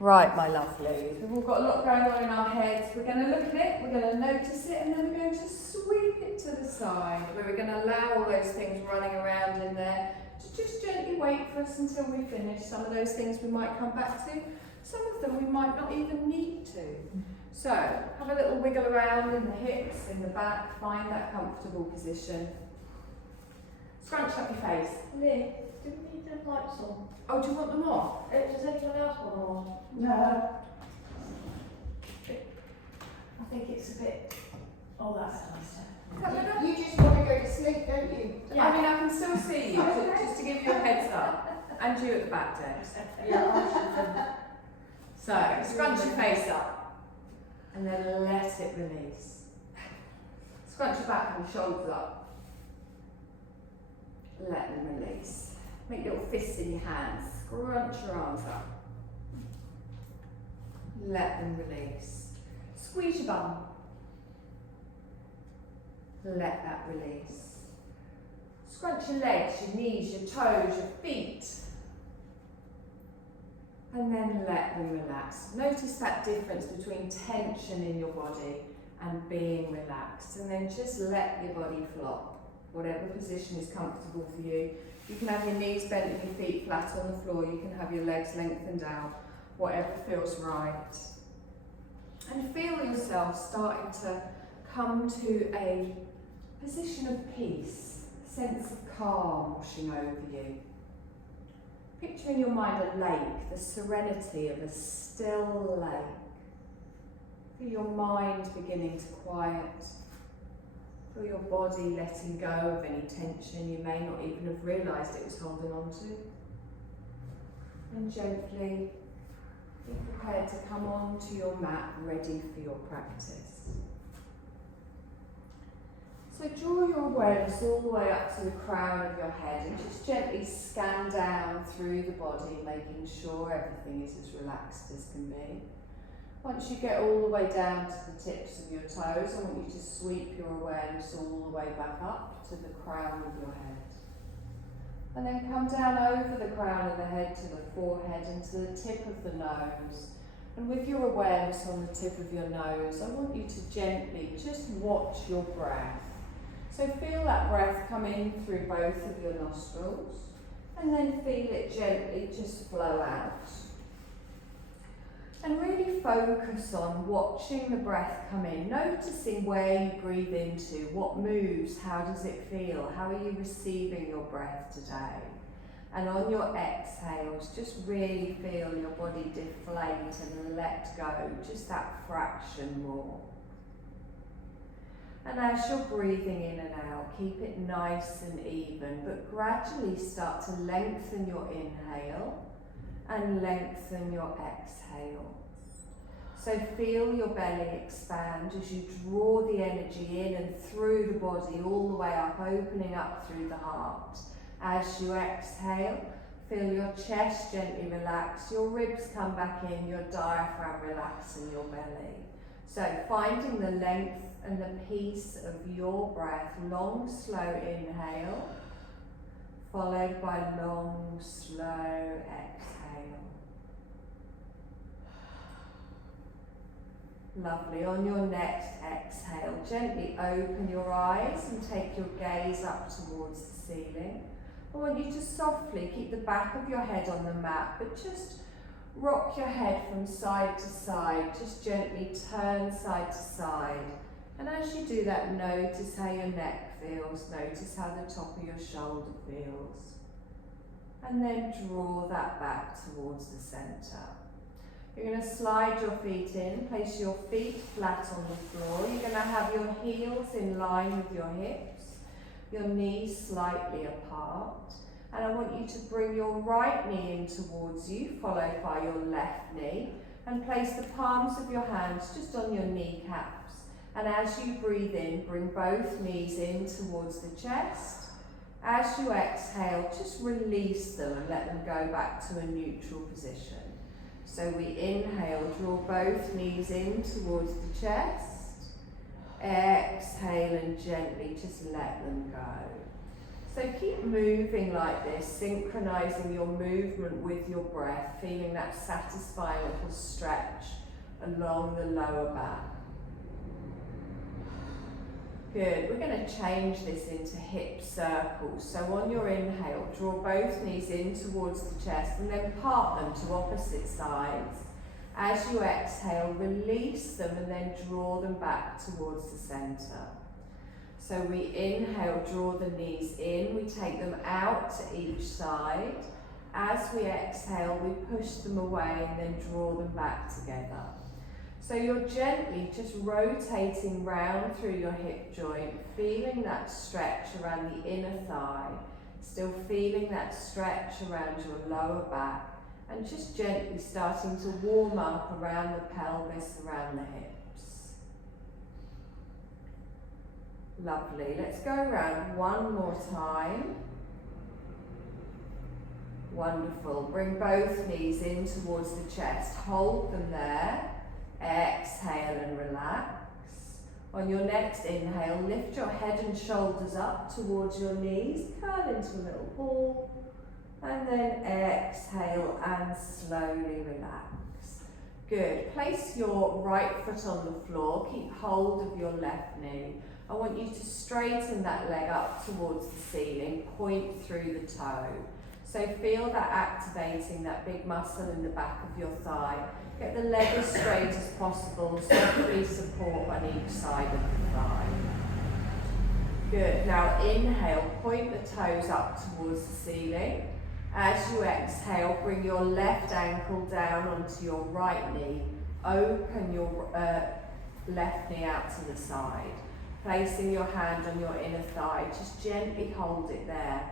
Right, my lovelies, we've all got a lot going on in our heads. We're going to look at it, we're going to notice it, and then we're going to sweep it to the side, where we're going to allow all those things running around in there to just gently wait for us until we finish. Some of those things we might come back to, some of them we might not even need to. So, have a little wiggle around in the hips, in the back, find that comfortable position. Scrunch up your face. Lee, do we need the lights on? Oh, do you want them off? Does anyone else want them on? No. I think it's a bit. Oh, that's nicer. Is that better? You just want to go to sleep, don't you? I mean, I can still see you, just to give you a heads up. And you at the back desk. Yeah, So, scrunch your face up. And then let it release. Scrunch your back and shoulders up. Let them release. Make little fists in your hands. Scrunch your arms up. Let them release. Squeeze your bum. Let that release. Scrunch your legs, your knees, your toes, your feet. And then let them relax. Notice that difference between tension in your body and being relaxed. And then just let your body flop. Whatever position is comfortable for you. You can have your knees bent and your feet flat on the floor. You can have your legs lengthened out. Whatever feels right. And feel yourself starting to come to a position of peace, a sense of calm washing over you. Picture in your mind a lake, the serenity of a still lake. Feel your mind beginning to quiet. Feel your body letting go of any tension you may not even have realised it was holding on to. And gently be prepared to come onto your mat ready for your practice. So draw your awareness all the way up to the crown of your head and just gently scan down through the body, making sure everything is as relaxed as can be. Once you get all the way down to the tips of your toes, I want you to sweep your awareness all the way back up to the crown of your head. And then come down over the crown of the head to the forehead and to the tip of the nose. And with your awareness on the tip of your nose, I want you to gently just watch your breath. So feel that breath come in through both of your nostrils and then feel it gently just flow out. And really focus on watching the breath come in, noticing where you breathe into, what moves, how does it feel, how are you receiving your breath today? And on your exhales, just really feel your body deflate and let go, just that fraction more. And as you're breathing in and out, keep it nice and even, but gradually start to lengthen your inhale and lengthen your exhale. So feel your belly expand as you draw the energy in and through the body, all the way up, opening up through the heart. As you exhale, feel your chest gently relax, your ribs come back in, your diaphragm relax in your belly. So finding the length and the peace of your breath, long, slow inhale, followed by long, slow exhale. Lovely. On your next exhale, gently open your eyes and take your gaze up towards the ceiling. I want you to softly keep the back of your head on the mat, but just rock your head from side to side. Just gently turn side to side. And as you do that, notice how your neck feels. Notice how the top of your shoulder feels. And then draw that back towards the centre. You're going to slide your feet in, place your feet flat on the floor. You're going to have your heels in line with your hips, your knees slightly apart. And I want you to bring your right knee in towards you, followed by your left knee. And place the palms of your hands just on your kneecaps. And as you breathe in, bring both knees in towards the chest. As you exhale, just release them and let them go back to a neutral position. So we inhale, draw both knees in towards the chest. Exhale and gently just let them go. So keep moving like this, synchronizing your movement with your breath, feeling that satisfying little stretch along the lower back. Good, we're going to change this into hip circles. So on your inhale, draw both knees in towards the chest and then part them to opposite sides. As you exhale, release them and then draw them back towards the center. So we inhale, draw the knees in, we take them out to each side. As we exhale, we push them away and then draw them back together. So you're gently just rotating round through your hip joint, feeling that stretch around the inner thigh, still feeling that stretch around your lower back, and just gently starting to warm up around the pelvis, around the hips. Lovely. Let's go around one more time. Wonderful. Bring both knees in towards the chest. Hold them there. Exhale and relax. On your next inhale, lift your head and shoulders up towards your knees. Curl into a little ball. And then exhale and slowly relax. Good. Place your right foot on the floor. Keep hold of your left knee. I want you to straighten that leg up towards the ceiling. Point through the toe. So feel that activating that big muscle in the back of your thigh. Get the leg as straight as possible. Softly support on each side of the thigh. Good. Now inhale. Point the toes up towards the ceiling. As you exhale, bring your left ankle down onto your right knee. Open your left knee out to the side. Placing your hand on your inner thigh, just gently hold it there.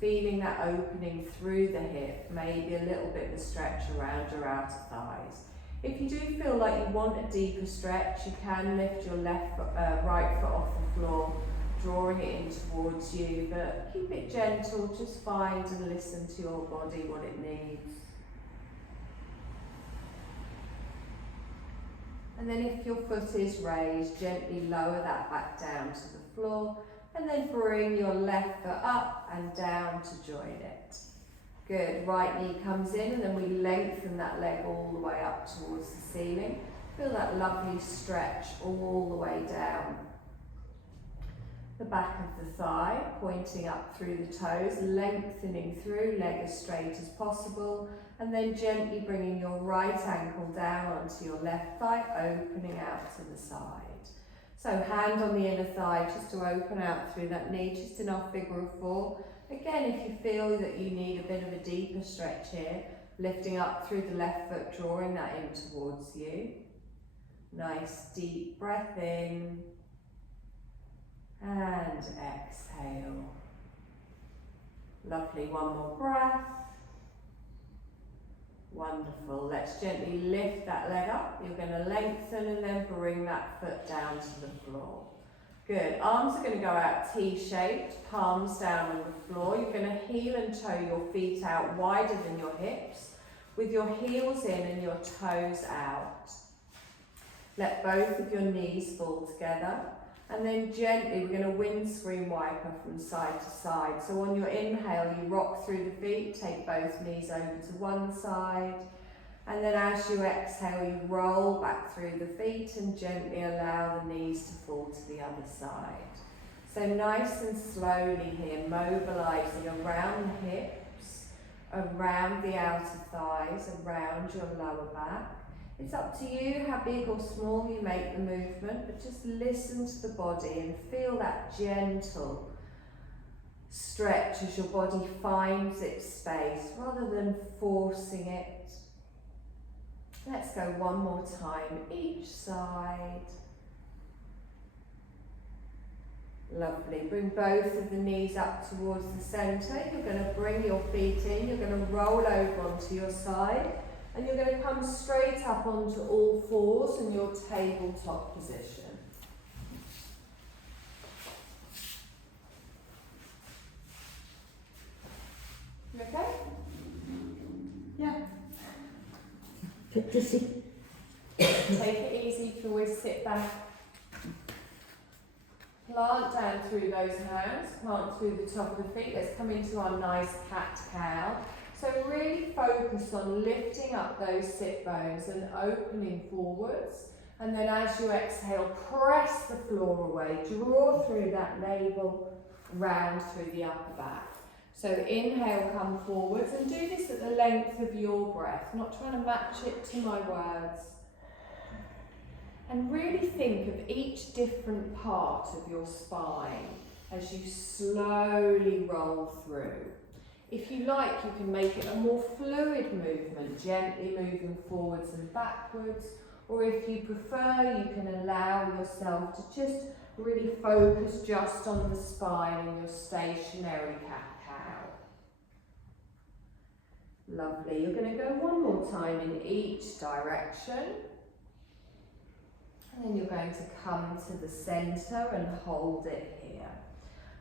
Feeling that opening through the hip, maybe a little bit of a stretch around your outer thighs. If you do feel like you want a deeper stretch, you can lift your right foot off the floor, drawing it in towards you, but keep it gentle, just find and listen to your body, what it needs. And then if your foot is raised, gently lower that back down to the floor, and then bring your left foot up and down to join it. Good, right knee comes in, and then we lengthen that leg all the way up towards the ceiling. Feel that lovely stretch all the way down. The back of the thigh, pointing up through the toes, lengthening through, leg as straight as possible, and then gently bringing your right ankle down onto your left thigh, opening out to the side. So hand on the inner thigh just to open out through that knee, just in our figure of four. Again, if you feel that you need a bit of a deeper stretch here, lifting up through the left foot, drawing that in towards you. Nice deep breath in. And exhale. Lovely, one more breath. Wonderful. Let's gently lift that leg up. You're going to lengthen and then bring that foot down to the floor. Good. Arms are going to go out T-shaped, palms down on the floor. You're going to heel and toe your feet out wider than your hips, with your heels in and your toes out. Let both of your knees fall together. And then gently, we're going to windscreen wiper from side to side. So on your inhale, you rock through the feet, take both knees over to one side. And then as you exhale, you roll back through the feet and gently allow the knees to fall to the other side. So nice and slowly here, mobilizing around the hips, around the outer thighs, around your lower back. It's up to you how big or small you make the movement, but just listen to the body and feel that gentle stretch as your body finds its space rather than forcing it. Let's go one more time, each side. Lovely. Bring both of the knees up towards the centre. You're going to bring your feet in, you're going to roll over onto your side. And you're going to come straight up onto all fours in your tabletop position. You okay? Yeah. Good to see. Take it easy, you can always sit back. Plant down through those hands, plant through the top of the feet. Let's come into our nice cat-cow. So really focus on lifting up those sit bones and opening forwards. And then as you exhale, press the floor away. Draw through that navel, round through the upper back. So inhale, come forwards, and do this at the length of your breath, not trying to match it to my words. And really think of each different part of your spine as you slowly roll through. If you like, you can make it a more fluid movement, gently moving forwards and backwards, or if you prefer, you can allow yourself to just really focus just on the spine in your stationary cat-cow. Lovely. You're going to go one more time in each direction. And then you're going to come to the centre and hold it here.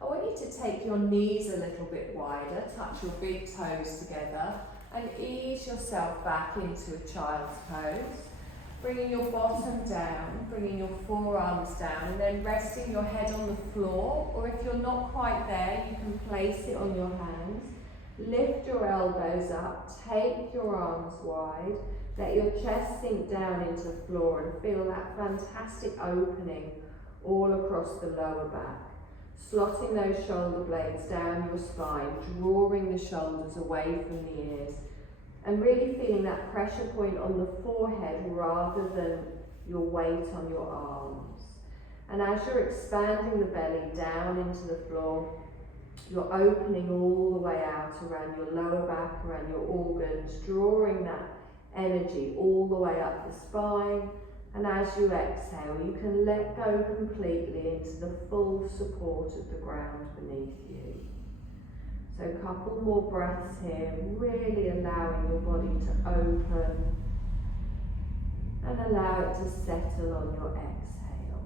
I want you to take your knees a little bit wider, touch your big toes together, and ease yourself back into a child's pose. Bringing your bottom down, bringing your forearms down, and then resting your head on the floor, or if you're not quite there, you can place it on your hands. Lift your elbows up, take your arms wide, let your chest sink down into the floor and feel that fantastic opening all across the lower back. Slotting those shoulder blades down your spine, drawing the shoulders away from the ears, and really feeling that pressure point on the forehead rather than your weight on your arms. And as you're expanding the belly down into the floor, you're opening all the way out around your lower back, around your organs, drawing that energy all the way up the spine. And as you exhale, you can let go completely into the full support of the ground beneath you. So a couple more breaths here, really allowing your body to open and allow it to settle on your exhale.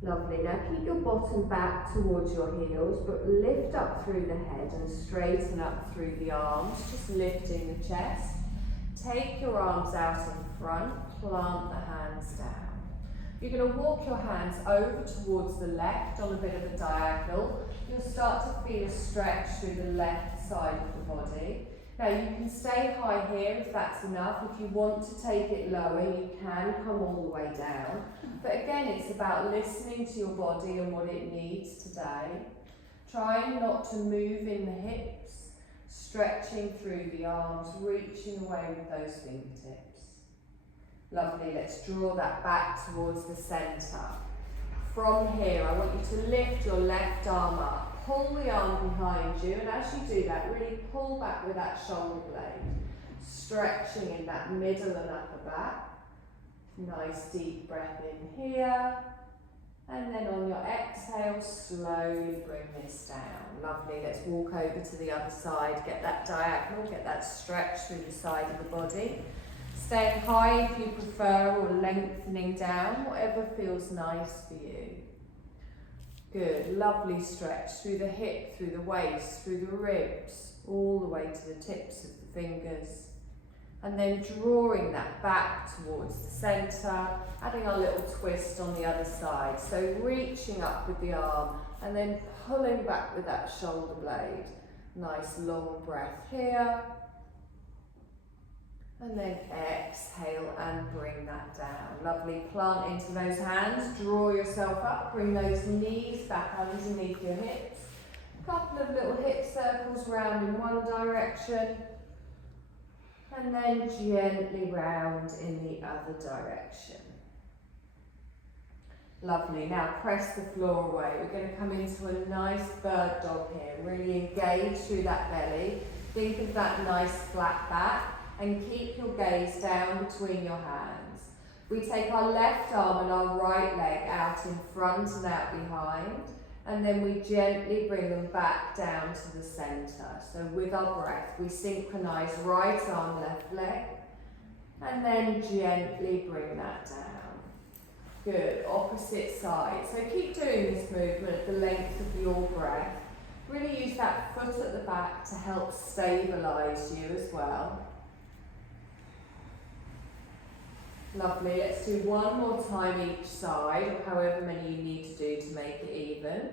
Lovely. Now keep your bottom back towards your heels, but lift up through the head and straighten up through the arms, just lifting the chest. Take your arms out in front, plant the hands down. You're going to walk your hands over towards the left on a bit of a diagonal. You'll start to feel a stretch through the left side of the body. Now you can stay high here if that's enough. If you want to take it lower, you can come all the way down. But again, it's about listening to your body and what it needs today. Trying not to move in the hips, stretching through the arms, reaching away with those fingertips. Lovely, let's draw that back towards the centre. From here, I want you to lift your left arm up, pull the arm behind you, and as you do that, really pull back with that shoulder blade, stretching in that middle and upper back. Nice deep breath in here, and then on your exhale, slowly bring this down. Lovely, let's walk over to the other side, get that diagonal, get that stretch through the side of the body. Staying high if you prefer, or lengthening down, whatever feels nice for you. Good, lovely stretch through the hip, through the waist, through the ribs, all the way to the tips of the fingers. And then drawing that back towards the centre, adding a little twist on the other side. So reaching up with the arm and then pulling back with that shoulder blade. Nice long breath here. And then exhale and bring that down. Lovely, plant into those hands, draw yourself up, bring those knees back underneath your hips. A couple of little hip circles round in one direction. And then gently round in the other direction. Lovely, now press the floor away. We're going to come into a nice bird dog here. Really engage through that belly. Think of that nice flat back. And keep your gaze down between your hands. We take our left arm and our right leg out in front and out behind, and then we gently bring them back down to the centre. So with our breath, we synchronise right arm, left leg, and then gently bring that down. Good, opposite side. So keep doing this movement at the length of your breath. Really use that foot at the back to help stabilise you as well. Lovely, let's do one more time each side, or however many you need to do to make it even.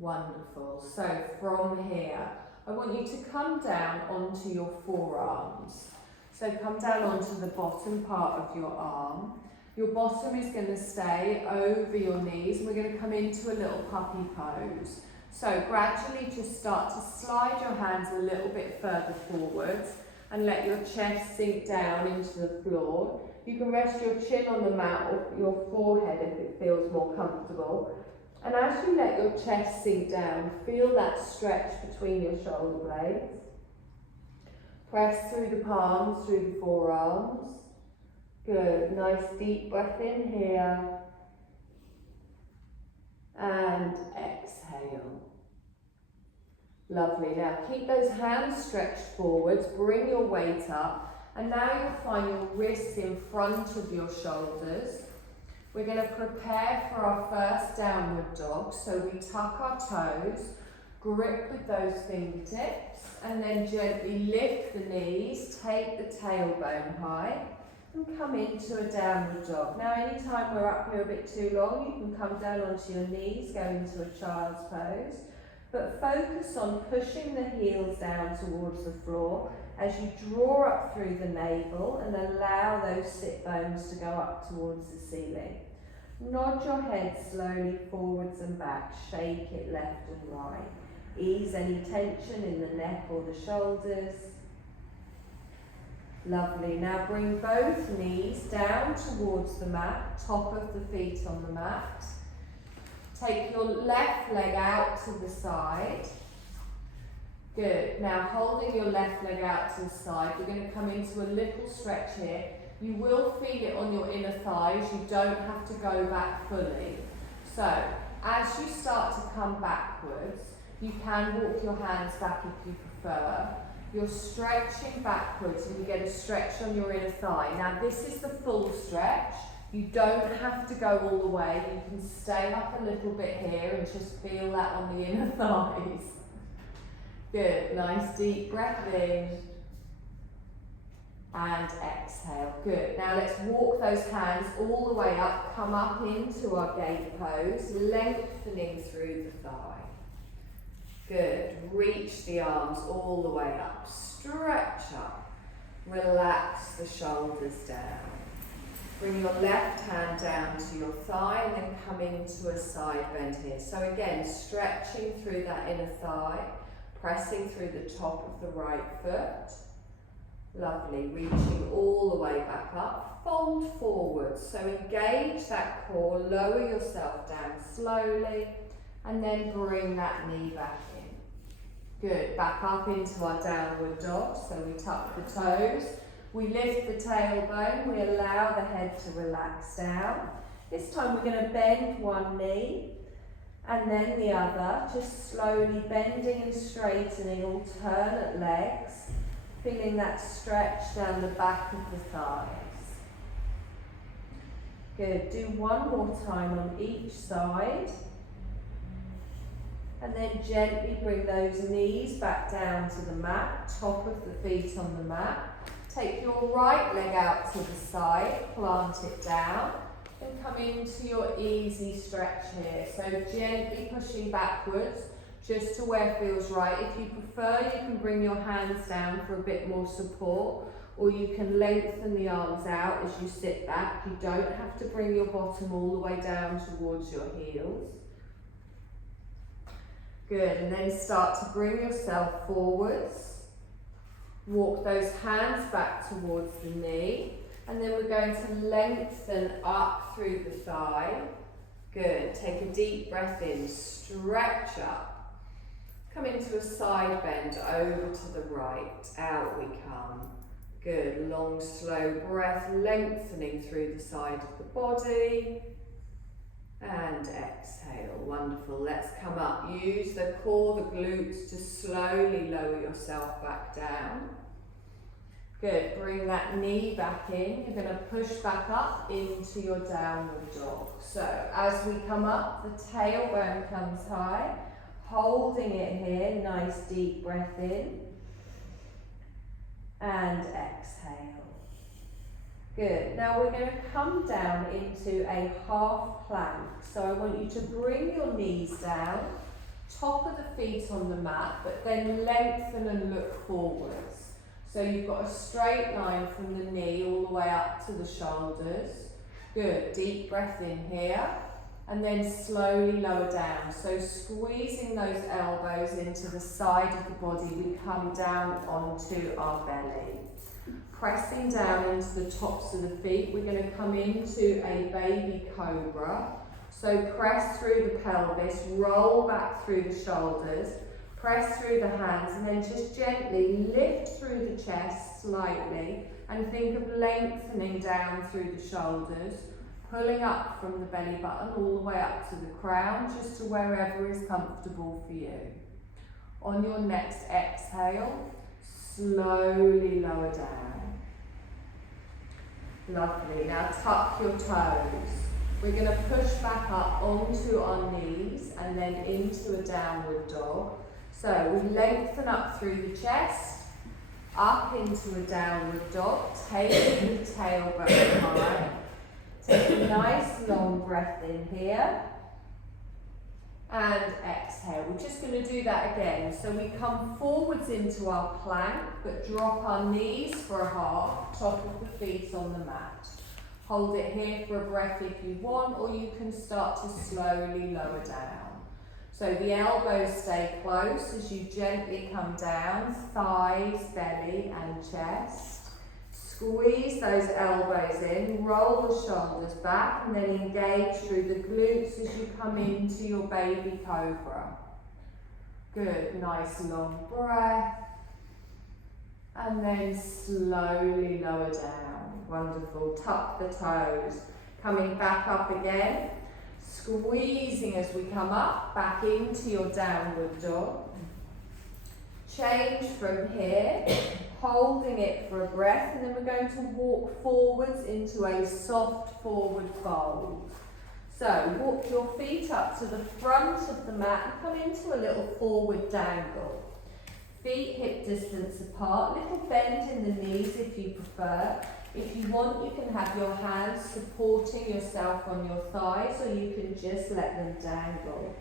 Wonderful. So from here, I want you to come down onto your forearms. So come down onto the bottom part of your arm. Your bottom is going to stay over your knees, and we're going to come into a little puppy pose. So gradually just start to slide your hands a little bit further forwards and let your chest sink down into the floor. You can rest your chin on the mat or your forehead if it feels more comfortable. And as you let your chest sink down, feel that stretch between your shoulder blades. Press through the palms, through the forearms. Good, nice deep breath in here. And exhale. Lovely, now keep those hands stretched forwards, bring your weight up, and now you'll find your wrists in front of your shoulders. We're going to prepare for our first downward dog, so we tuck our toes, grip with those fingertips, and then gently lift the knees, take the tailbone high, and come into a downward dog. Now anytime we're up here a bit too long, you can come down onto your knees, go into a child's pose, but focus on pushing the heels down towards the floor as you draw up through the navel and allow those sit bones to go up towards the ceiling. Nod your head slowly forwards and back, shake it left and right. Ease any tension in the neck or the shoulders. Lovely, now bring both knees down towards the mat, top of the feet on the mat. Take your left leg out to the side. Good, now holding your left leg out to the side, we're going to come into a little stretch here. You will feel it on your inner thighs, you don't have to go back fully. So, as you start to come backwards, you can walk your hands back if you prefer. You're stretching backwards and you get a stretch on your inner thigh. Now this is the full stretch. You don't have to go all the way. You can stay up a little bit here and just feel that on the inner thighs. Good, nice deep breath in. And exhale, good. Now let's walk those hands all the way up, come up into our gate pose, lengthening through the thigh. Good, reach the arms all the way up, stretch up, relax the shoulders down. Bring your left hand down to your thigh and then come into a side bend here. So again, stretching through that inner thigh, pressing through the top of the right foot. Lovely, reaching all the way back up, fold forward. So engage that core, lower yourself down slowly, and then bring that knee back in. Good, back up into our downward dog. So we tuck the toes, we lift the tailbone, we allow the head to relax down. This time we're going to bend one knee and then the other, just slowly bending and straightening alternate legs. Feeling that stretch down the back of the thighs. Good, do one more time on each side. And then gently bring those knees back down to the mat, top of the feet on the mat. Take your right leg out to the side, plant it down, and come into your easy stretch here. So gently pushing backwards, just to where it feels right. If you prefer, you can bring your hands down for a bit more support, or you can lengthen the arms out as you sit back. You don't have to bring your bottom all the way down towards your heels. Good, and then start to bring yourself forwards. Walk those hands back towards the knee, and then we're going to lengthen up through the thigh. Good, take a deep breath in, stretch up. Come into a side bend over to the right, out we come. Good, long slow breath, lengthening through the side of the body. And exhale, wonderful. Let's come up, use the core, the glutes to slowly lower yourself back down. Good, bring that knee back in. You're going to push back up into your downward dog. So as we come up, the tailbone comes high. Holding it here, nice deep breath in. and exhale. Good. Now we're going to come down into a half plank. So I want you to bring your knees down, top of the feet on the mat, but then lengthen and look forwards. So you've got a straight line from the knee all the way up to the shoulders. Good. Deep breath in here. And then slowly lower down. So squeezing those elbows into the side of the body, we come down onto our belly. Pressing down into the tops of the feet, we're going to come into a baby cobra. So press through the pelvis, roll back through the shoulders, press through the hands, and then just gently lift through the chest slightly, and think of lengthening down through the shoulders, pulling up from the belly button all the way up to the crown, just to wherever is comfortable for you. On your next exhale, slowly lower down. Lovely. Now tuck your toes. We're going to push back up onto our knees and then into a downward dog. So we lengthen up through the chest, up into a downward dog, taking the tailbone high. Take a nice long breath in here and exhale. We're just going to do that again. So we come forwards into our plank, but drop our knees for a half, top of the feet on the mat. Hold it here for a breath if you want, or you can start to slowly lower down. So the elbows stay close as you gently come down, thighs, belly and chest. Squeeze those elbows in, roll the shoulders back, and then engage through the glutes as you come into your baby cobra. Good, nice long breath. And then slowly lower down. Wonderful. Tuck the toes. Coming back up again. Squeezing as we come up, back into your downward dog. Change from here. Holding it for a breath, and then we're going to walk forwards into a soft forward fold. So walk your feet up to the front of the mat and come into a little forward dangle. Feet hip distance apart, little bend in the knees if you prefer. If you want, you can have your hands supporting yourself on your thighs, or you can just let them dangle.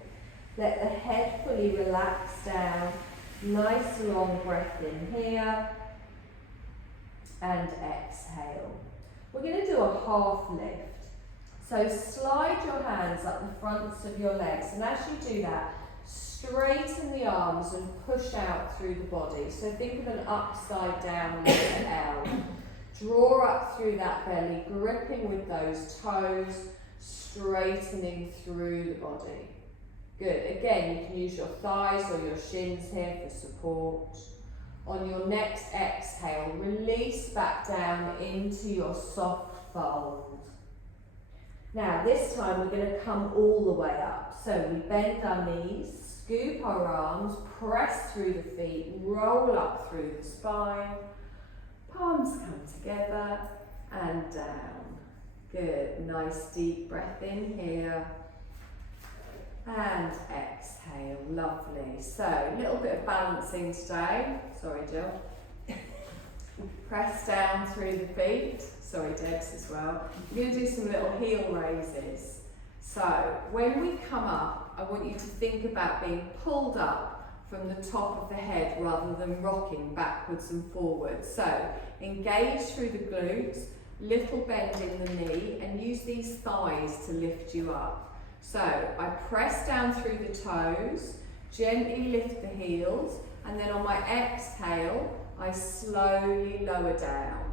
Let the head fully relax down. Nice long breath in here. And exhale. We're going to do a half lift. So slide your hands up the fronts of your legs, and as you do that, straighten the arms and push out through the body. So think of an upside down letter L. Draw up through that belly, gripping with those toes, straightening through the body. Good. Again, you can use your thighs or your shins here for support. On your next exhale, release back down into your soft fold. Now this time we're going to come all the way up. So we bend our knees, scoop our arms, press through the feet, roll up through the spine, palms come together and down. Good, nice deep breath in here. And exhale, lovely. So, a little bit of balancing today. Sorry, Jill. Press down through the feet. Sorry, Debs as well. We're going to do some little heel raises. So, when we come up, I want you to think about being pulled up from the top of the head rather than rocking backwards and forwards. So, engage through the glutes, little bend in the knee, and use these thighs to lift you up. So I press down through the toes, gently lift the heels, and then on my exhale, I slowly lower down.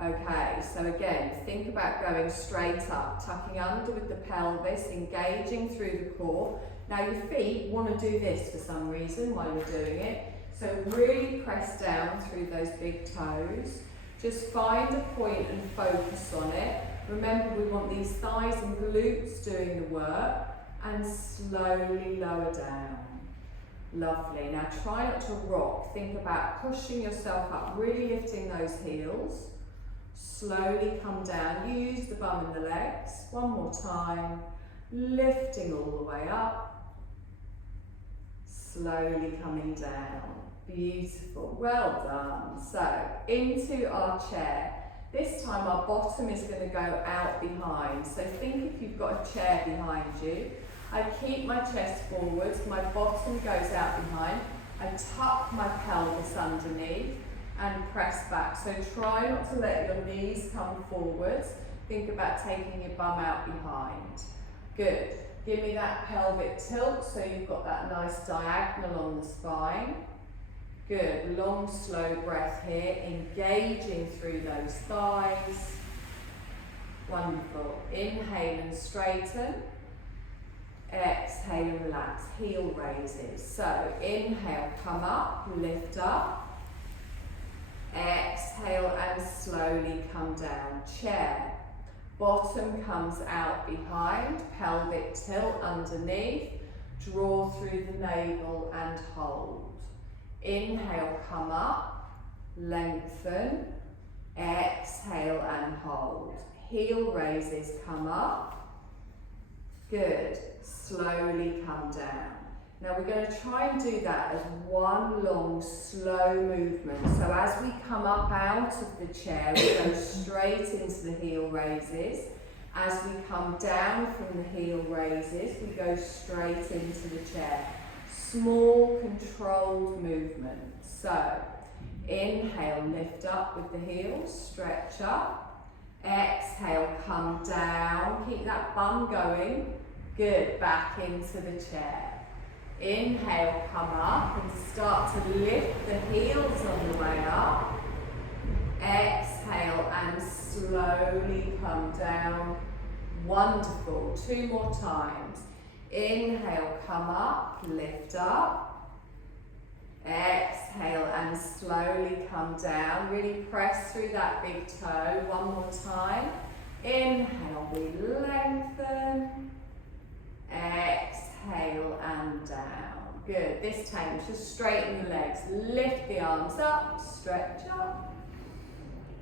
Okay, so again, think about going straight up, tucking under with the pelvis, engaging through the core. Now your feet want to do this for some reason while you're doing it. So really press down through those big toes. Just find a point and focus on it. Remember, we want these thighs and glutes doing the work, and slowly lower down. Lovely. Now try not to rock. Think about pushing yourself up, really lifting those heels. Slowly come down. You use the bum and the legs. One more time. Lifting all the way up. slowly coming down. Beautiful, well done. So, into our chair. This time our bottom is going to go out behind. So think if you've got a chair behind you. I keep my chest forwards, my bottom goes out behind. I tuck my pelvis underneath and press back. So try not to let your knees come forwards. Think about taking your bum out behind. Good. Give me that pelvic tilt so you've got that nice diagonal on the spine. Good, long slow breath here, engaging through those thighs. Wonderful. Inhale and straighten. Exhale and relax, heel raises. So inhale, come up, lift up. Exhale and slowly come down, chair. Bottom comes out behind, pelvic tilt underneath. Draw through the navel and hold. Inhale, come up, lengthen, exhale and hold. Heel raises, come up. Good, slowly come down. Now we're going to try and do that as one long, slow movement. So as we come up out of the chair, we go straight into the heel raises. As we come down from the heel raises, we go straight into the chair. Small controlled movement. So inhale, lift up with the heels, stretch up. Exhale, come down, keep that bum going. Good, back into the chair. Inhale, come up and start to lift the heels on the way up. Exhale and slowly come down. Wonderful, 2 more times. Inhale, come up, lift up. Exhale and slowly come down. Really press through that big toe. 1 more time. Inhale, we lengthen. Exhale and down. Good. This time, just straighten the legs. Lift the arms up, stretch up.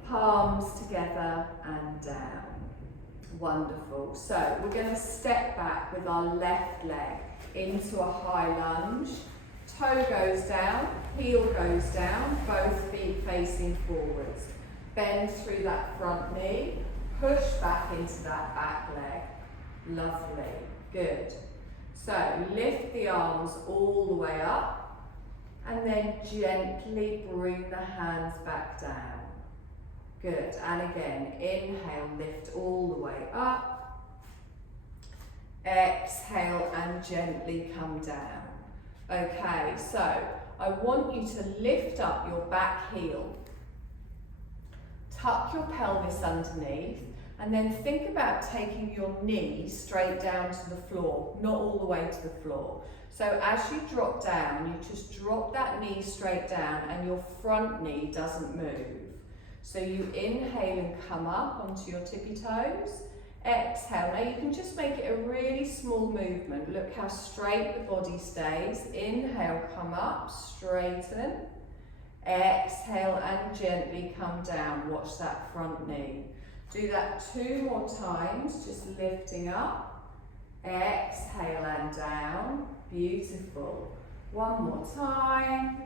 Palms together and down. Wonderful. So we're going to step back with our left leg into a high lunge. Toe goes down, heel goes down, both feet facing forwards. Bend through that front knee, push back into that back leg. Lovely. Good. So lift the arms all the way up and then gently bring the hands back down. Good, and again, inhale, lift all the way up. Exhale and gently come down. Okay, so I want you to lift up your back heel. Tuck your pelvis underneath and then think about taking your knee straight down to the floor, not all the way to the floor. So as you drop down, you just drop that knee straight down and your front knee doesn't move. So you inhale and come up onto your tippy toes. Exhale. Now you can just make it a really small movement. Look how straight the body stays. Inhale, come up, straighten. Exhale and gently come down. Watch that front knee. Do that 2 more times, just lifting up. Exhale and down. Beautiful. 1 more time.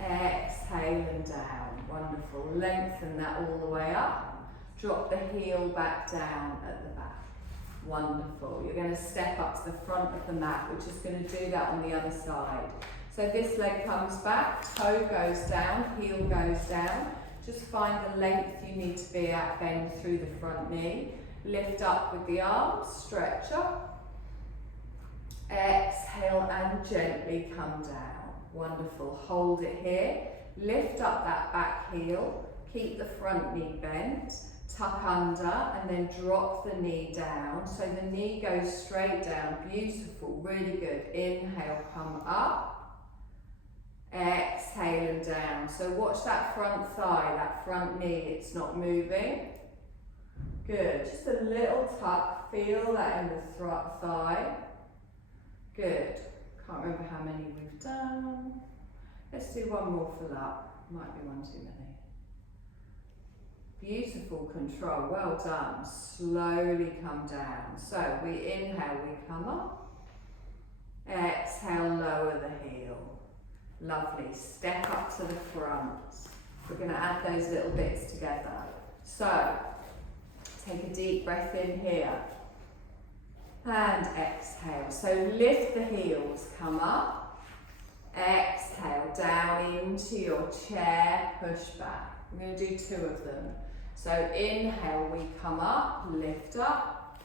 Exhale and down. Wonderful. Lengthen that all the way up. Drop the heel back down at the back. Wonderful. You're going to step up to the front of the mat. We're just going to do that on the other side. So this leg comes back, toe goes down, heel goes down. Just find the length you need to be at, bend through the front knee. Lift up with the arms, stretch up. Exhale and gently come down. Wonderful. Hold it here. Lift up that back heel. Keep the front knee bent. Tuck under and then drop the knee down. So the knee goes straight down. Beautiful. Really good. Inhale, come up. Exhale and down. So watch that front thigh, that front knee. It's not moving. Good. Just a little tuck. Feel that in the thigh. Good. Can't remember how many we've done. Let's do 1 more full up. Might be 1 too many. Beautiful control. Well done. Slowly come down. So we inhale, we come up. Exhale, lower the heel. Lovely. Step up to the front. We're going to add those little bits together. So, take a deep breath in here. And exhale. So lift the heels, come up. Exhale, down into your chair, push back. I'm going to do 2 of them. So inhale, we come up, lift up.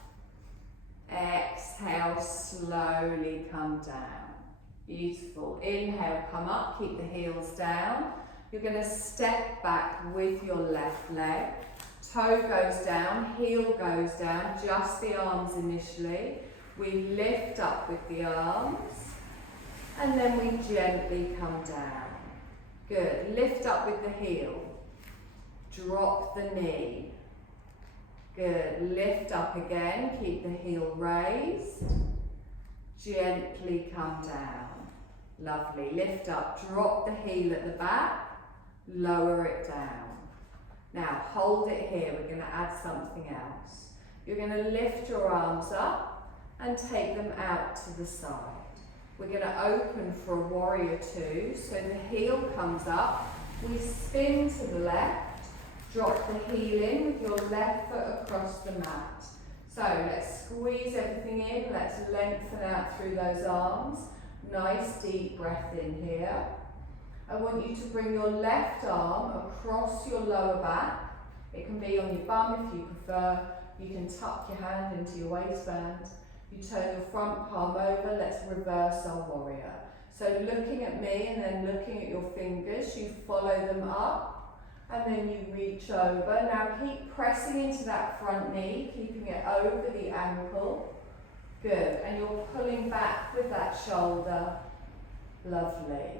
Exhale, slowly come down. Beautiful. Inhale, come up, keep the heels down. You're going to step back with your left leg. Toe goes down, heel goes down, just the arms initially. We lift up with the arms, and then we gently come down. Good. Lift up with the heel. Drop the knee. Good. Lift up again, keep the heel raised. Gently come down. Lovely. Lift up, drop the heel at the back, lower it down. Now hold it here, we're going to add something else. You're going to lift your arms up and take them out to the side. We're going to open for a warrior 2, so the heel comes up, we spin to the left, drop the heel in with your left foot across the mat. So let's squeeze everything in, let's lengthen out through those arms. Nice deep breath in here. I want you to bring your left arm across your lower back. It can be on your bum if you prefer. You can tuck your hand into your waistband. You turn your front palm over. Let's reverse our warrior. So looking at me and then looking at your fingers, you follow them up and then you reach over. Now keep pressing into that front knee, keeping it over the ankle. Good. And you're pulling back with that shoulder. Lovely.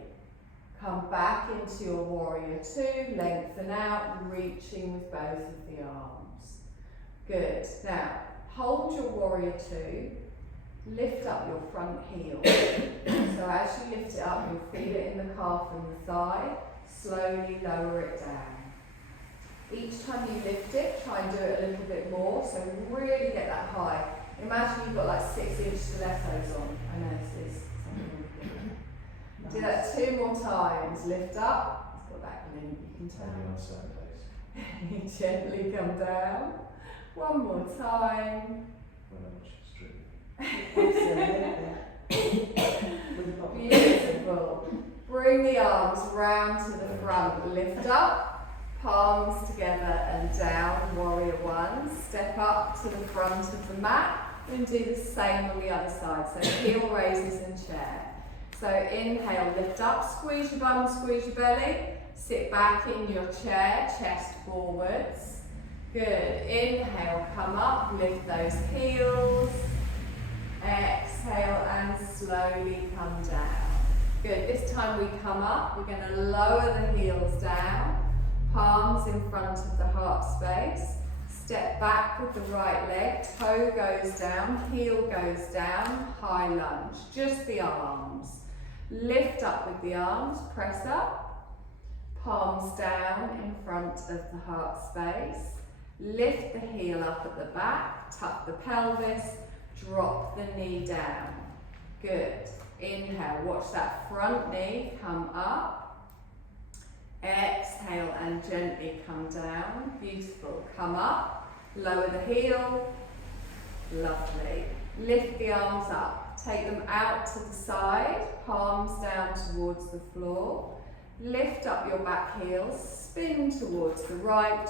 Come back into your warrior 2, lengthen out, reaching with both of the arms. Good. Now, hold your warrior 2, lift up your front heel. So as you lift it up, you'll feel it in the calf and the thigh. Slowly lower it down. Each time you lift it, try and do it a little bit more, so really get that high. Imagine you've got like 6-inch stilettos on. I know this is something ridiculous. Do that 2 more times. Lift up. It's got that limp. You can turn. You gently come down. 1 more time. Beautiful. Bring the arms round to the front. Lift up. Palms together and down. Warrior 1. Step up to the front of the mat. And do the same on the other side. So heel raises and chair. So inhale, lift up, squeeze your bum, squeeze your belly. Sit back in your chair, chest forwards. Good. Inhale, come up, lift those heels. Exhale and slowly come down. Good. This time we come up, we're going to lower the heels down. Palms in front of the heart space. Step back with the right leg, toe goes down, heel goes down, high lunge, just the arms. Lift up with the arms, press up, palms down in front of the heart space. Lift the heel up at the back, tuck the pelvis, drop the knee down. Good. Inhale, watch that front knee come up. Exhale and gently come down. Beautiful. Come up, lower the heel. Lovely. Lift the arms up. Take them out to the side, palms down towards the floor. Lift up your back heels, spin towards the right,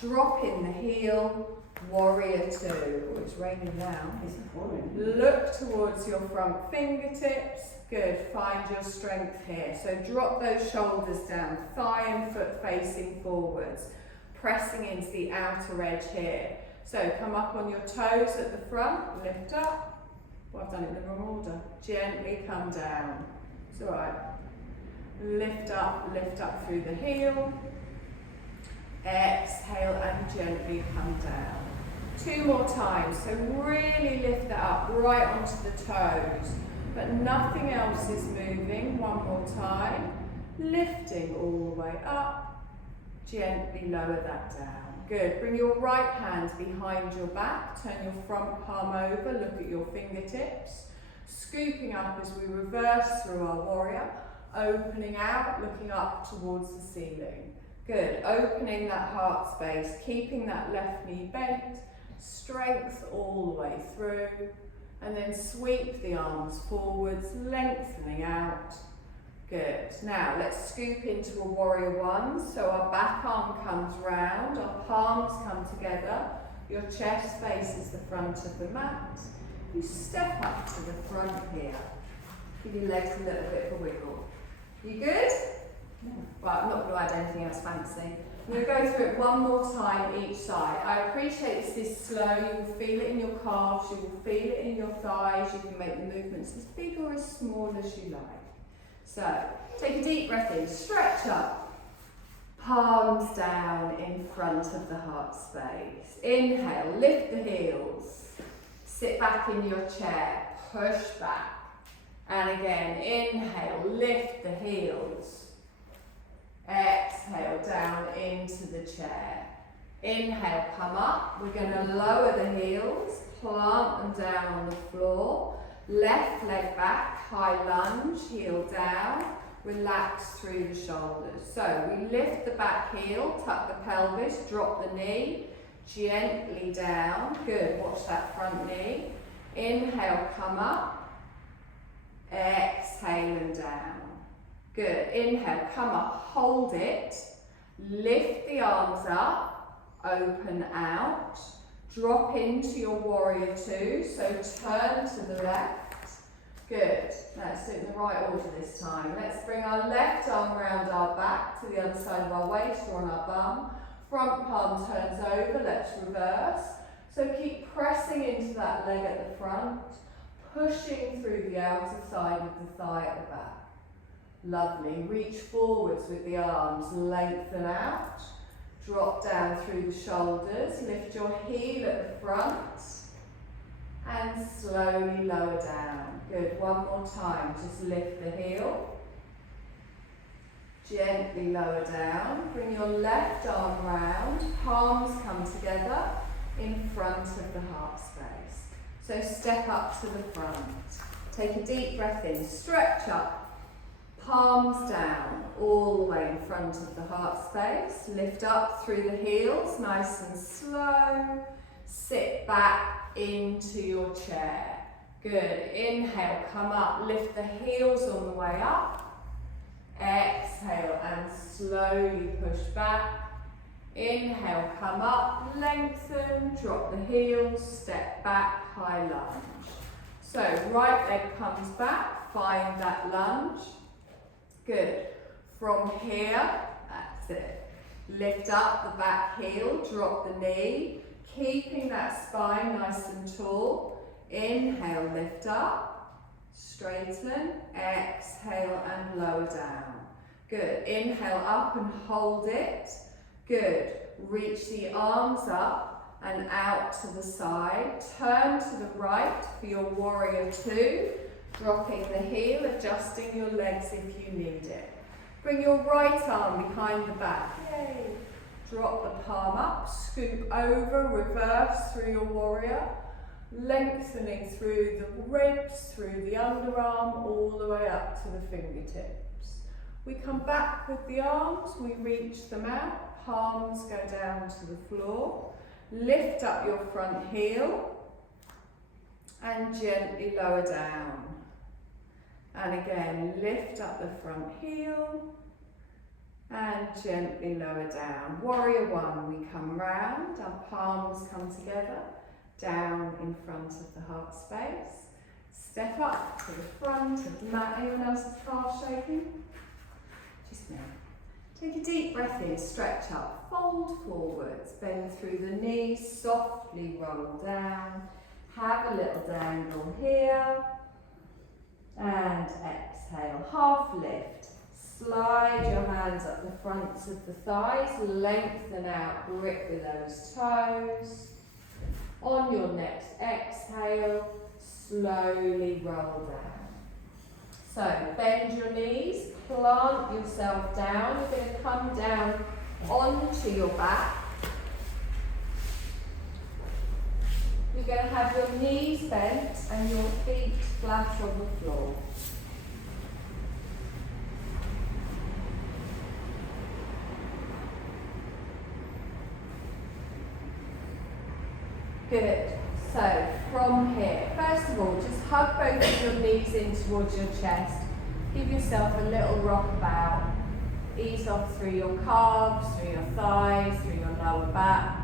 drop in the heel, warrior 2. Oh, it's raining down. It's pouring. Look towards your front fingertips. Good, find your strength here. So drop those shoulders down, thigh and foot facing forwards, pressing into the outer edge here. So come up on your toes at the front, lift up. Well, I've done it in the wrong order. Gently come down. It's all right. Lift up through the heel. Exhale and gently come down. 2 more times. So really lift that up right onto the toes. But nothing else is moving. 1 more time. Lifting all the way up. Gently lower that down. Good. Bring your right hand behind your back. Turn your front palm over. Look at your fingertips. Scooping up as we reverse through our warrior, opening out, looking up towards the ceiling. Good, opening that heart space, keeping that left knee bent, strength all the way through, and then sweep the arms forwards, lengthening out. Good, now let's scoop into a warrior one, so our back arm comes round, our palms come together, your chest faces the front of the mat. You step up to the front here. Give your legs a little bit of a wiggle. You good? Yeah. Well, I'm not going to add anything else fancy. I'm going to go through it one more time each side. I appreciate this is slow. You will feel it in your calves. You will feel it in your thighs. You can make the movements as big or as small as you like. So, take a deep breath in. Stretch up. Palms down in front of the heart space. Inhale, lift the heels. Sit back in your chair, push back. And again, inhale, lift the heels. Exhale, down into the chair. Inhale, come up. We're going to lower the heels, plant them down on the floor. Left leg back, high lunge, heel down. Relax through the shoulders. So we lift the back heel, tuck the pelvis, drop the knee. Gently down, good, watch that front knee. Inhale, come up. Exhale and down. Good, inhale, come up, hold it. Lift the arms up, open out. Drop into your warrior two, so turn to the left. Good, let's do it in the right order this time. Let's bring our left arm around our back to the other side of our waist or on our bum. Front palm turns over, let's reverse. So keep pressing into that leg at the front, pushing through the outer side of the thigh at the back. Lovely, reach forwards with the arms, lengthen out. Drop down through the shoulders, lift your heel at the front, and slowly lower down. Good, one more time, just lift the heel. Gently lower down, bring your left arm round, palms come together in front of the heart space. So step up to the front. Take a deep breath in, stretch up, palms down, all the way in front of the heart space. Lift up through the heels, nice and slow. Sit back into your chair. Good, inhale, come up, lift the heels on the way up. Exhale and slowly push back. Inhale, come up, lengthen, drop the heels, step back, high lunge. So right leg comes back, find that lunge. Good. From here, that's it. Lift up the back heel, drop the knee, keeping that spine nice and tall. Inhale, lift up, straighten, exhale and lower down. Good, inhale up and hold it. Good, reach the arms up and out to the side. Turn to the right for your warrior two. Dropping the heel, adjusting your legs if you need it. Bring your right arm behind the back. Yay. Drop the palm up, scoop over, reverse through your warrior. Lengthening through the ribs, through the underarm, all the way up to the fingertips. We come back with the arms, we reach them out, palms go down to the floor. Lift up your front heel and gently lower down. And again, lift up the front heel and gently lower down. Warrior one, we come round, our palms come together, down in front of the heart space. Step up to the front of the mat. Anyone else's calf shaking? Just me. Take a deep breath in, stretch up, fold forwards, bend through the knees, softly roll down. Have a little dangle here. And exhale, half lift. Slide your hands up the fronts of the thighs, lengthen out, grip with those toes. On your next exhale, slowly roll down. So bend your knees, plant yourself down. You're going to come down onto your back. You're going to have your knees bent and your feet flat on the floor. Good. So from here, first of all, just hug both of your knees in towards your chest. Give yourself a little rock about. Ease off through your calves, through your thighs, through your lower back.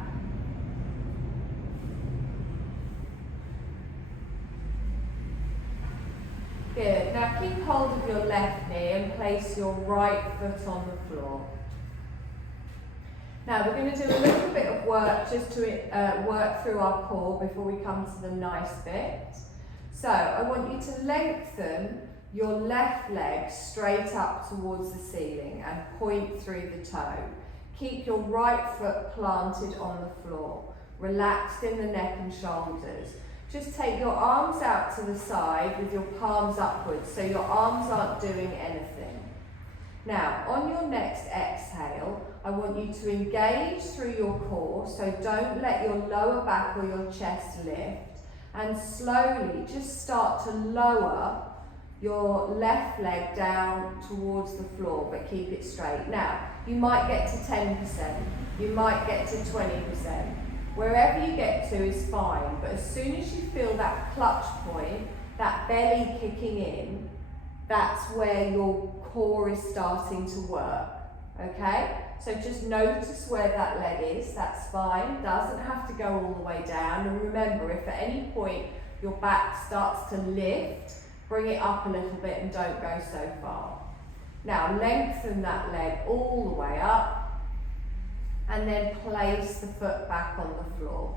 Good. Now keep hold of your left knee and place your right foot on the floor. Now we're going to do a little bit of work just to work through our core before we come to the nice bit. So I want you to lengthen your left leg straight up towards the ceiling and point through the toe. Keep your right foot planted on the floor, relaxed in the neck and shoulders. Just take your arms out to the side with your palms upwards so your arms aren't doing anything. Now, on your next exhale, I want you to engage through your core, so don't let your lower back or your chest lift, and slowly just start to lower your left leg down towards the floor, but keep it straight. Now, you might get to 10%, you might get to 20%. Wherever you get to is fine, but as soon as you feel that clutch point, that belly kicking in, that's where your core is starting to work, okay? So just notice where that leg is, that's fine, doesn't have to go all the way down. And remember, if at any point your back starts to lift, bring it up a little bit and don't go so far. Now lengthen that leg all the way up and then place the foot back on the floor.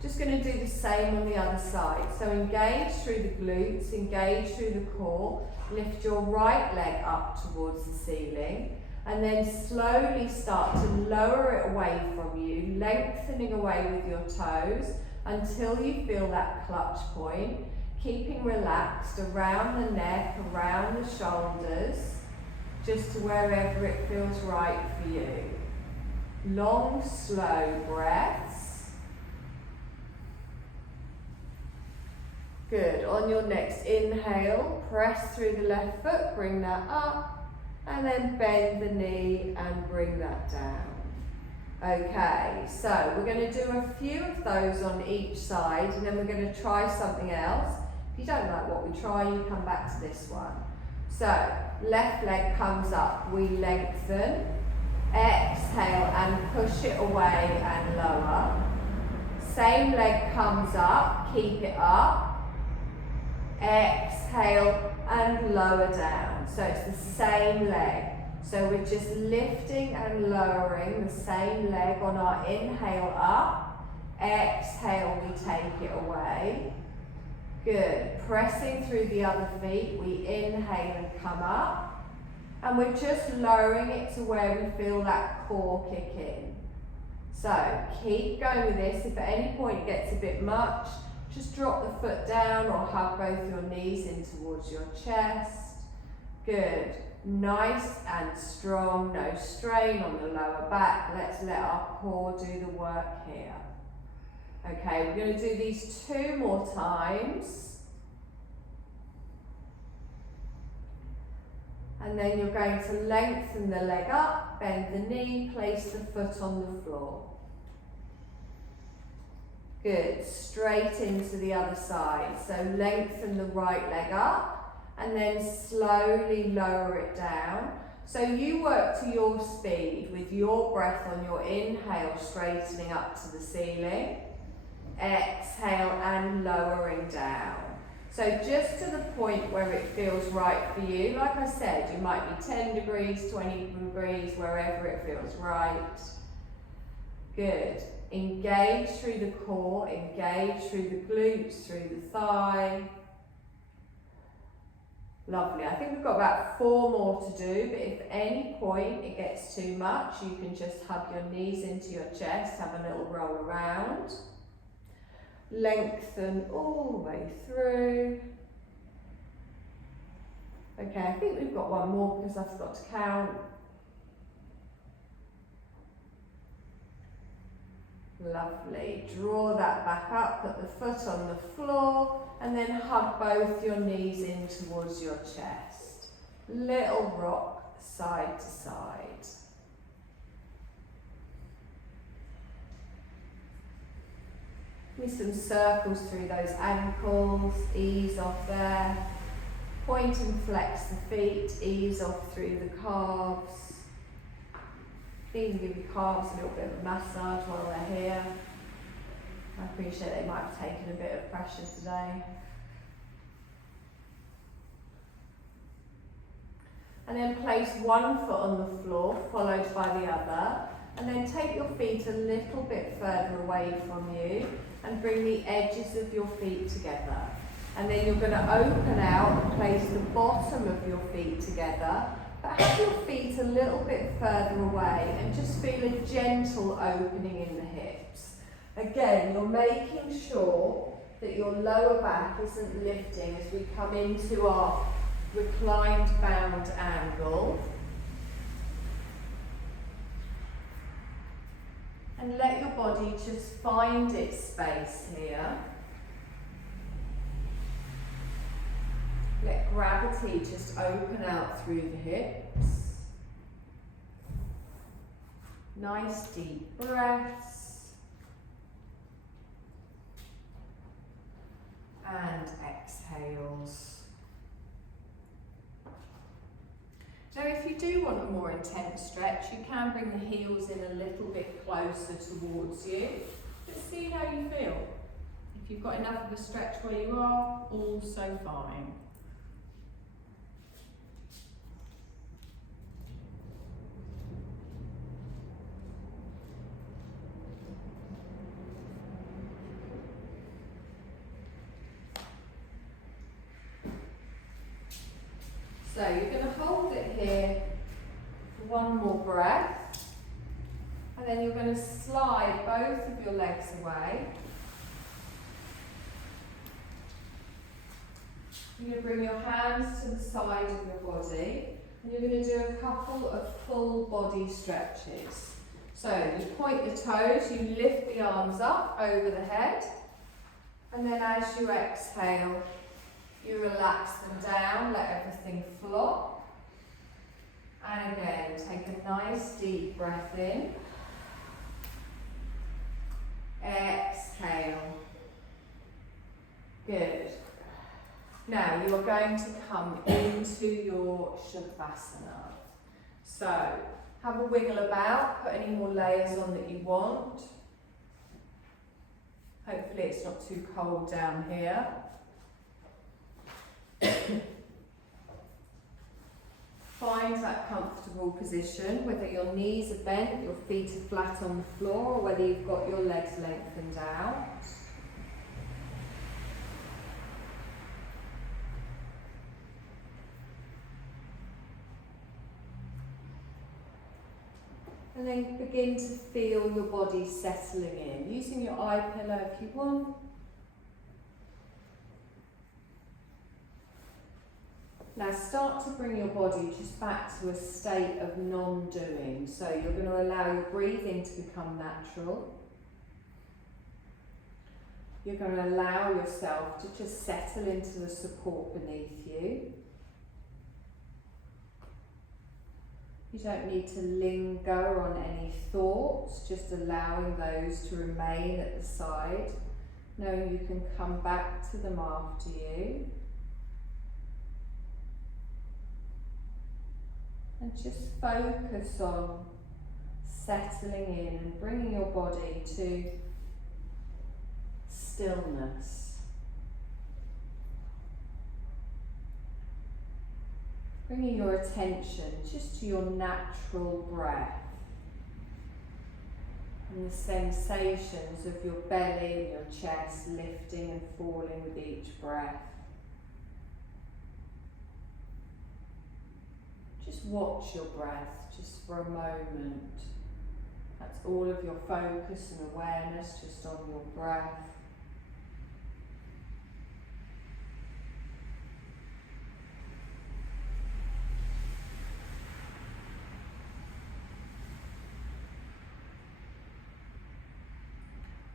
Just going to do the same on the other side. So engage through the glutes, engage through the core, lift your right leg up towards the ceiling, and then slowly start to lower it away from you, lengthening away with your toes until you feel that clutch point, keeping relaxed around the neck, around the shoulders, just to wherever it feels right for you. Long, slow breaths. Good. On your next inhale, press through the left foot, bring that up, and then bend the knee and bring that down. Okay, so we're going to do a few of those on each side, and then we're going to try something else. If you don't like what we try, you come back to this one. So, left leg comes up, we lengthen. Exhale and push it away and lower. Same leg comes up, keep it up. Exhale and lower down. So it's the same leg. So we're just lifting and lowering the same leg on our inhale up. Exhale, we take it away. Good. Pressing through the other feet, we inhale and come up. And we're just lowering it to where we feel that core kick in. So keep going with this. If at any point it gets a bit much, just drop the foot down or hug both your knees in towards your chest. Good. Nice and strong, no strain on the lower back. Let's let our core do the work here. Okay, we're going to do these 2 more times. And then you're going to lengthen the leg up, bend the knee, place the foot on the floor. Good, straight into the other side. So lengthen the right leg up and then slowly lower it down. So you work to your speed with your breath on your inhale, straightening up to the ceiling. Exhale and lowering down. So just to the point where it feels right for you. Like I said, you might be 10 degrees, 20 degrees, wherever it feels right. Good. Engage through the core, engage through the glutes, through the thigh. Lovely. I think we've got about 4 more to do, but if at any point it gets too much, you can just hug your knees into your chest, have a little roll around. Lengthen all the way through. Okay, I think we've got 1 more because I forgot to count. Lovely. Draw that back up, put the foot on the floor, and then hug both your knees in towards your chest. Little rock side to side. Give me some circles through those ankles, ease off there. Point and flex the feet, ease off through the calves. Even give your calves a little bit of a massage while they're here. I appreciate they might have taken a bit of pressure today. And then place one foot on the floor, followed by the other. And then take your feet a little bit further away from you and bring the edges of your feet together. And then you're going to open out and place the bottom of your feet together, but have your feet a little bit further away and just feel a gentle opening in the hips. Again, you're making sure that your lower back isn't lifting as we come into our reclined bound angle. And let your body just find its space here. Let gravity just open out through the hips. Nice deep breaths. And exhales. Now if you do want a more intense stretch, you can bring the heels in a little bit closer towards you. Just see how you feel. If you've got enough of a stretch where you are, also fine. So you're going to hold it here for one more breath, and then you're going to slide both of your legs away. You're going to bring your hands to the side of your body, and you're going to do a couple of full body stretches. So you point the toes, you lift the arms up over the head, and then as you exhale, you relax them down, let everything flop. And again, take a nice deep breath in. Exhale. Good. Now you are going to come into your Shavasana. So have a wiggle about, put any more layers on that you want. Hopefully it's not too cold down here. Find that comfortable position, whether your knees are bent, your feet are flat on the floor, or whether you've got your legs lengthened out. And then begin to feel your body settling in, using your eye pillow if you want. Now start to bring your body just back to a state of non-doing. So you're going to allow your breathing to become natural. You're going to allow yourself to just settle into the support beneath you. You don't need to linger on any thoughts, just allowing those to remain at the side, knowing you can come back to them after you. And just focus on settling in and bringing your body to stillness. Bringing your attention just to your natural breath and the sensations of your belly and your chest lifting and falling with each breath. Just watch your breath just for a moment. That's all of your focus and awareness just on your breath.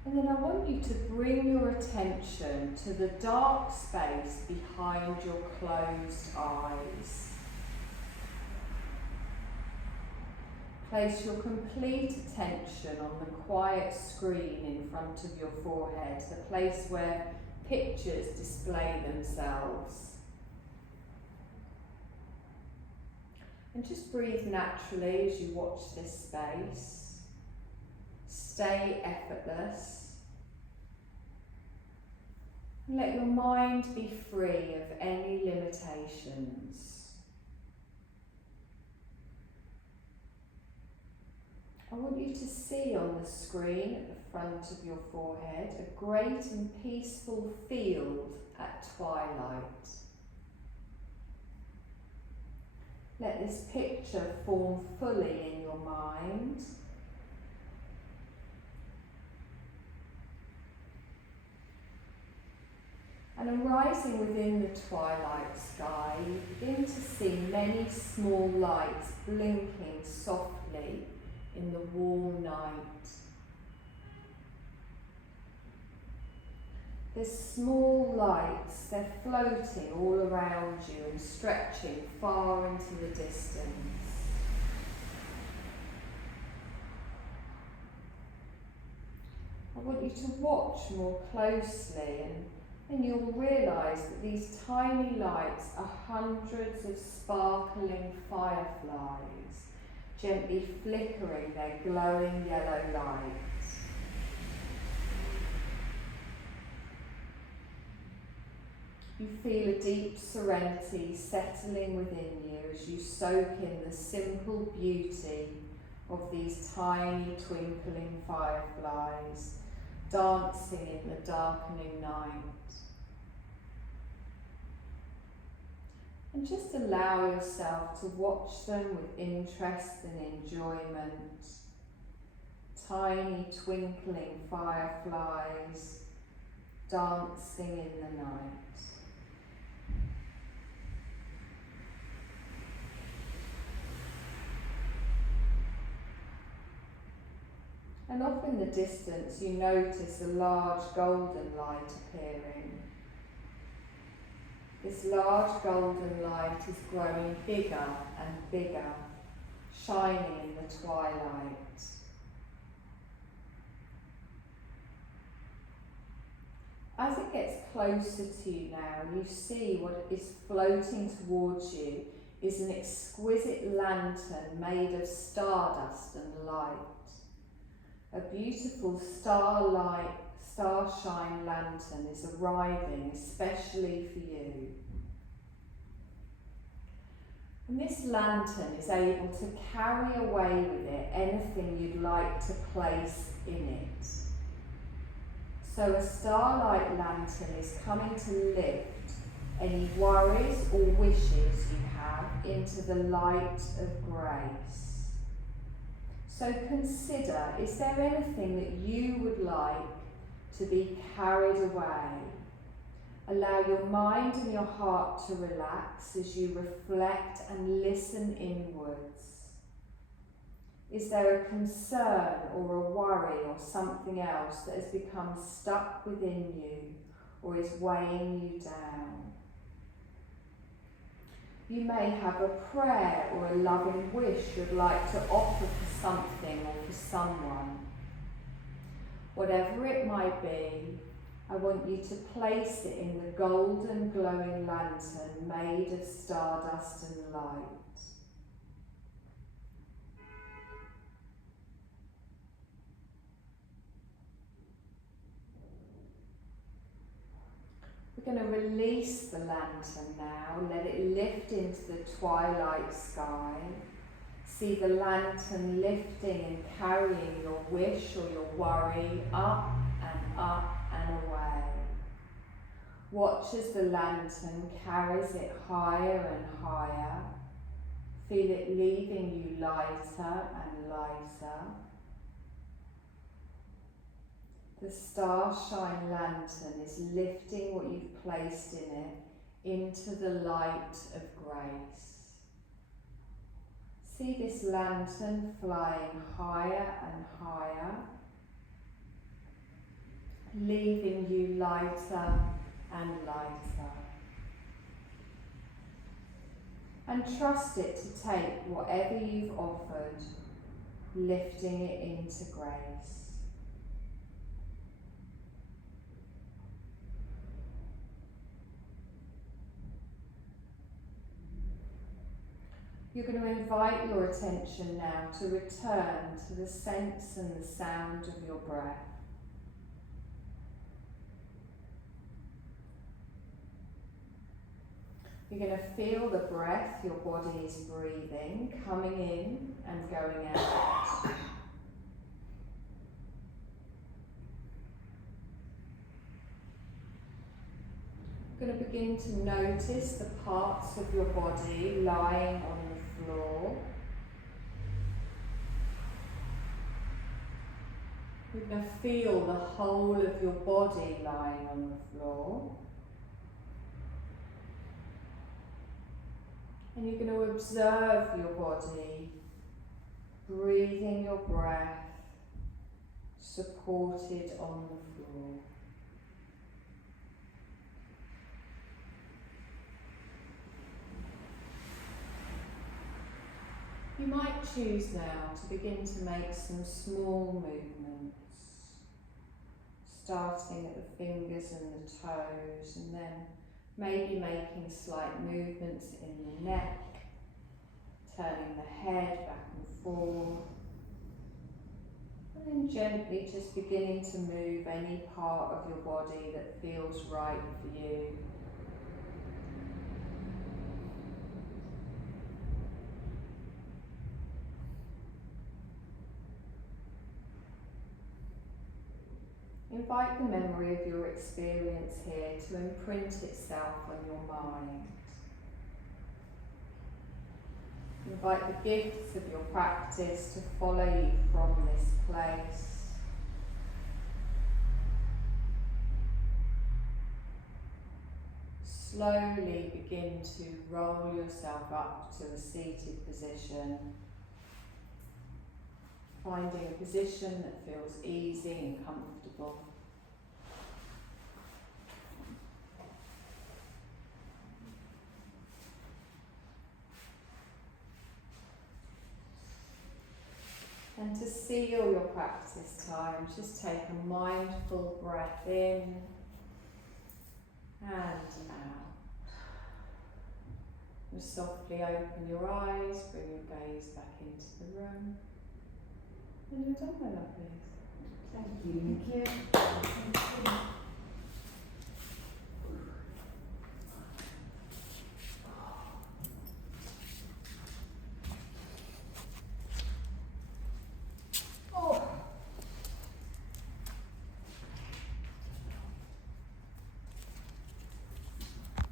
And then I want you to bring your attention to the dark space behind your closed eyes. Place your complete attention on the quiet screen in front of your forehead, the place where pictures display themselves. And just breathe naturally as you watch this space. Stay effortless. And let your mind be free of any limitations. I want you to see on the screen at the front of your forehead a great and peaceful field at twilight. Let this picture form fully in your mind. And arising within the twilight sky, you begin to see many small lights blinking softly in the warm night. There's small lights, they're floating all around you and stretching far into the distance. I want you to watch more closely and you'll realise that these tiny lights are hundreds of sparkling fireflies, gently flickering their glowing yellow lights. You feel a deep serenity settling within you as you soak in the simple beauty of these tiny twinkling fireflies dancing in the darkening night. And just allow yourself to watch them with interest and enjoyment. Tiny twinkling fireflies dancing in the night. And off in the distance you notice a large golden light appearing. This large golden light is growing bigger and bigger, shining in the twilight. As it gets closer to you now, you see what is floating towards you is an exquisite lantern made of stardust and light. A beautiful starshine lantern is arriving especially for you. And this lantern is able to carry away with it anything you'd like to place in it. So a starlight lantern is coming to lift any worries or wishes you have into the light of grace. So consider, is there anything that you would like to be carried away? Allow your mind and your heart to relax as you reflect and listen inwards. Is there a concern or a worry or something else that has become stuck within you or is weighing you down? You may have a prayer or a loving wish you'd like to offer for something or for someone. Whatever it might be, I want you to place it in the golden glowing lantern made of stardust and light. We're going to release the lantern now, let it lift into the twilight sky. See the lantern lifting and carrying your wish or your worry up and away. Watch as the lantern carries it higher and higher. Feel it leaving you lighter and lighter. The starshine lantern is lifting what you've placed in it into the light of grace. See this lantern flying higher and higher. leaving you lighter and lighter. And trust it to take whatever you've offered, lifting it into grace. You're going to invite your attention now to return to the sense and the sound of your breath. You're going to feel the breath your body is breathing, coming in and going out. You're going to begin to notice the parts of your body lying on the floor. You're going to feel the whole of your body lying on the floor. And you're going to observe your body, breathing your breath, supported on the floor. You might choose now to begin to make some small movements, starting at the fingers and the toes, and then maybe making slight movements in the neck, turning the head back and forth, and then gently just beginning to move any part of your body that feels right for you. Invite the memory of your experience here to imprint itself on your mind. Invite the gifts of your practice to follow you from this place. Slowly begin to roll yourself up to a seated position, finding a position that feels easy and comfortable. And to seal your practice time, just take a mindful breath in and out. Just softly open your eyes, bring your gaze back into the room. And you're done, my lovelies. Thank you. Thank you.